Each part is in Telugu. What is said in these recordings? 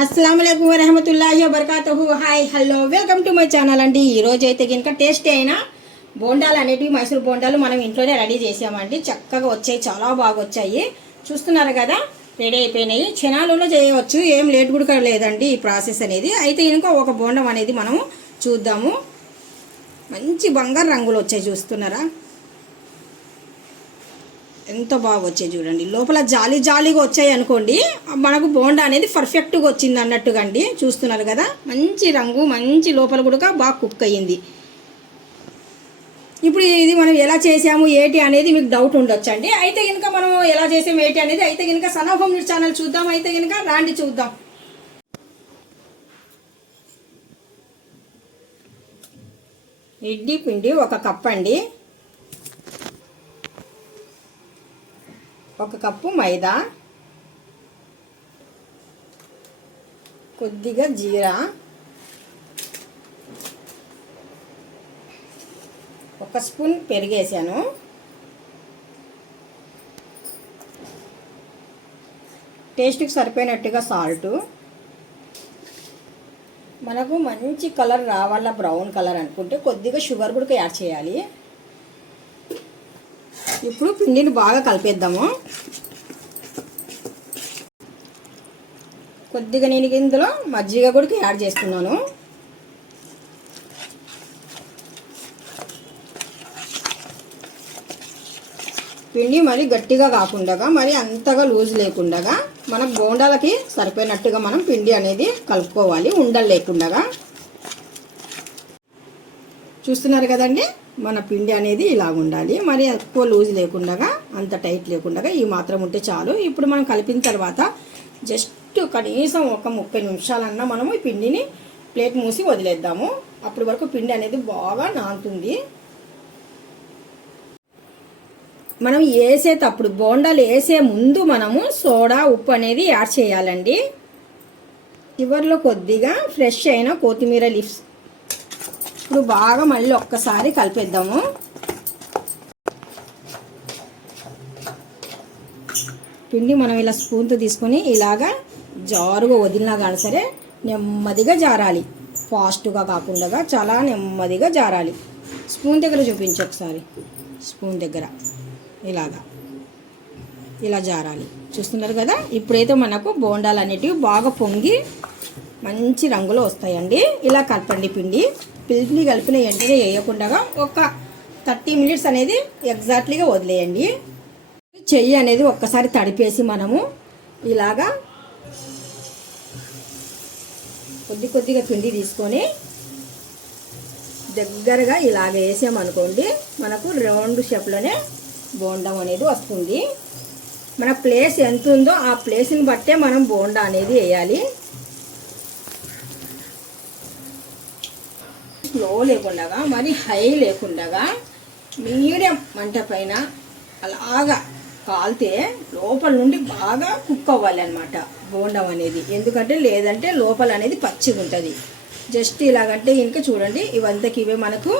అస్సలం అయికు వరహమతుల్లాహి వబర్కాతుహు. Hi hello welcome to my channel అండి. ఈరోజు అయితే కనుక టేస్టీ అయిన బోండాలు అనేటివి మైసూర్ బోండాలు మనం ఇంట్లోనే రెడీ చేసామండి. చక్కగా వచ్చాయి, చాలా బాగా వచ్చాయి. చూస్తున్నారు కదా, రెడీ అయిపోయినాయి. క్షణాలలో చేయవచ్చు, ఏం లేట్ కూడా లేదండి ఈ ప్రాసెస్ అనేది. అయితే ఇంకా ఒక బోండం అనేది మనం చూద్దాము. మంచి బంగారు రంగులు వచ్చాయి, చూస్తున్నారా ఎంత బాగా వచ్చాయి చూడండి. లోపల జాలి జాలీగా వచ్చాయి అనుకోండి, మనకు బోండా అనేది పర్ఫెక్ట్గా వచ్చింది అన్నట్టుగా అండి. చూస్తున్నారు కదా, మంచి రంగు, మంచి లోపల కూడా బాగా కుక్ అయ్యింది. ఇప్పుడు ఇది మనం ఎలా చేసాము ఏంటి అనేది మీకు డౌట్ ఉండొచ్చండి. అయితే కనుక మనం ఎలా చేసాము ఏంటి అనేది అయితే కనుక సన్ ఆఫ్ హోమ్ ఛానల్ చూద్దాం. అయితే కనుక రాండి చూద్దాం. ఇడ్లీ పిండి 1 కప్ అండి, 1 కప్పు మైదా, కొద్దిగా జీరా, 1 స్పూన్ పెరిగేసాను, టేస్ట్కి సరిపోయినట్టుగా సాల్టు. మనకు మంచి కలర్ రావాల, బ్రౌన్ కలర్ అనుకుంటే కొద్దిగా షుగర్ కూడా యాడ్ చేయాలి. ఇప్పుడు పిండిని బాగా కలిపేద్దాము. కొద్దిగా నేను ఇందులో మజ్జిగ కూడా యాడ్ చేస్తున్నాను. పిండి మరి గట్టిగా కాకుండా మరి అంతగా లూజ్ లేకుండా మన బోండాలకి సరిపోయినట్టుగా మనం పిండి అనేది కలుపుకోవాలి, ఉండలు లేకుండా. చూస్తున్నారు కదండి, మన పిండి అనేది ఇలా ఉండాలి. మరి ఎక్కువ లూజ్ లేకుండా, అంత టైట్ లేకుండా ఈ మాత్రం ఉంటే చాలు. ఇప్పుడు మనం కలిపిన తర్వాత జస్ట్ కనీసం ఒక 30 నిమిషాలన్నా మనము ఈ పిండిని ప్లేట్ మూసి వదిలేద్దాము. అప్పటి వరకు పిండి అనేది బాగా నానుతుంది. మనం వేసేటప్పుడు బోండాలు వేసే ముందు మనము సోడా, ఉప్పు అనేది యాడ్ చేయాలండి. చివర్లో కొద్దిగా ఫ్రెష్ అయిన కొత్తిమీర లీవ్స్. ఇప్పుడు బాగా మళ్ళీ ఒక్కసారి కలిపేద్దాము. పిండి మనం ఇలా స్పూన్తో తీసుకొని ఇలాగా జారుగా వదిలినా కానీ సరే నెమ్మదిగా జారాలి, ఫాస్ట్గా కాకుండా చాలా నెమ్మదిగా జారాలి. స్పూన్ దగ్గర చూపించు ఒకసారి, స్పూన్ దగ్గర ఇలా జారాలి. చూస్తున్నారు కదా, ఇప్పుడైతే మనకు బోండాలు అనేటివి బాగా పొంగి మంచి రంగులో వస్తాయండి. ఇలా కలపండి. పిండి కలిపిన వెంటనే వేయకుండా ఒక 30 మినిట్స్ అనేది ఎగ్జాక్ట్లీగా వదిలేయండి. చెయ్యి అనేది ఒక్కసారి తడిపేసి మనము ఇలాగా కొద్దిగా పిండి తీసుకొని దగ్గరగా ఇలాగ వేసామనుకోండి, మనకు రౌండ్ షేప్లోనే బోండం అనేది వస్తుంది. మన ప్లేస్ ఎంత ఉందో ఆ ప్లేస్ని బట్టే మనం బోండా అనేది వేయాలి. స్లో లేకుండా మరి హై లేకుండా మీడియం మంట పైన అలాగా కాలితే లోపల నుండి బాగా కుక్ అవ్వాలి అన్నమాట బోండం అనేది. ఎందుకంటే లేదంటే లోపల అనేది పచ్చిగా ఉంటుంది. జస్ట్ ఇలాగంటే ఇంకా చూడండి, ఇవంతకి ఇవే మనకు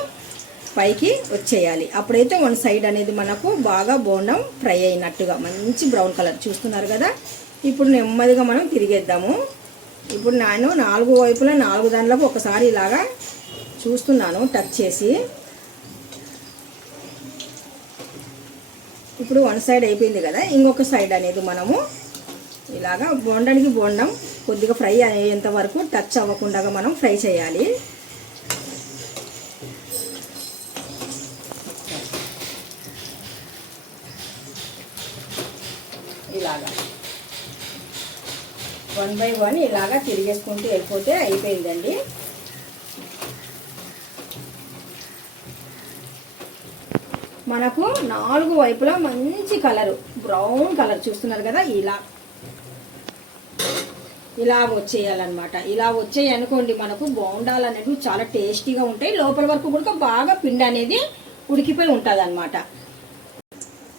పైకి వచ్చేయాలి. అప్పుడైతే 1 సైడ్ అనేది మనకు బాగా బోండం ఫ్రై అయినట్టుగా మంచి బ్రౌన్ కలర్. చూస్తున్నారు కదా, ఇప్పుడు నెమ్మదిగా మనం తిరిగేద్దాము. ఇప్పుడు నేను 4 వైపులా 4 దాంట్లకు ఒకసారి ఇలాగా చూస్తున్నాను టచ్ చేసి. ఇప్పుడు 1 సైడ్ అయిపోయింది కదా, ఇంకొక సైడ్ అనేది మనము ఇలాగా బోండానికి బోండం కొద్దిగా ఫ్రై అయ్యేంత వరకు టచ్ అవ్వకుండా మనం ఫ్రై చేయాలి. ఇలాగా 1 బై 1 ఇలాగా తిరిగేసుకుంటూ వెళ్ళిపోతే అయిపోయిందండి. మనకు 4 వైపులా మంచి కలరు, బ్రౌన్ కలర్. చూస్తున్నారు కదా, ఇలా వచ్చేయాలన్నమాట. ఇలా వచ్చాయి అనుకోండి, మనకు బోండాలు అనేవి చాలా టేస్టీగా ఉంటాయి. లోపల వరకు కూడా బాగా పిండి అనేది ఉడికిపోయి ఉంటుంది అన్నమాట.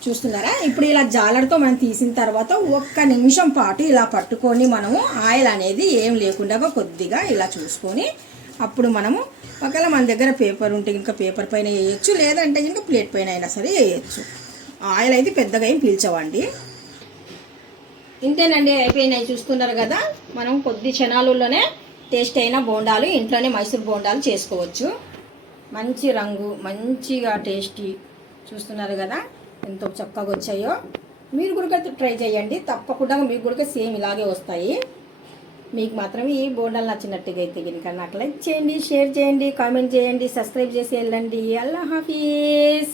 చూస్తున్నారా, ఇప్పుడు ఇలా జాలర్తో మనం తీసిన తర్వాత 1 నిమిషం పాటు ఇలా పట్టుకొని మనము ఆయిల్ అనేది ఏం లేకుండా కొద్దిగా ఇలా చూసుకొని అప్పుడు మనము ఒకవేళ మన దగ్గర పేపర్ ఉంటే ఇంకా పేపర్ పైన వేయచ్చు, లేదంటే ఇంకా ప్లేట్ పైన అయినా సరే వేయచ్చు. ఆయిల్ అయితే పెద్దగా ఏం పీల్చవండి. ఇంతేనండి, అయిపోయినాయి. చూస్తున్నారు కదా, మనం కొద్ది క్షణాలలోనే టేస్ట్ అయిన బోండాలు ఇంట్లోనే మైసూర్ బోండాలు చేసుకోవచ్చు. మంచి రంగు, మంచిగా టేస్టీ. చూస్తున్నారు కదా ఎంతో చక్కగా వచ్చాయో. మీరు కూడా ట్రై చేయండి, తప్పకుండా మీకు కూడా సేమ్ ఇలాగే వస్తాయి. మీకు మాత్రం ఈ బోండాలు నచ్చినట్టుగా అయితే కనుక నాకు లైక్ చేయండి, షేర్ చేయండి, కామెంట్ చేయండి, సబ్స్క్రైబ్ చేసి వెళ్ళండి. అల్లా హాఫీజ్.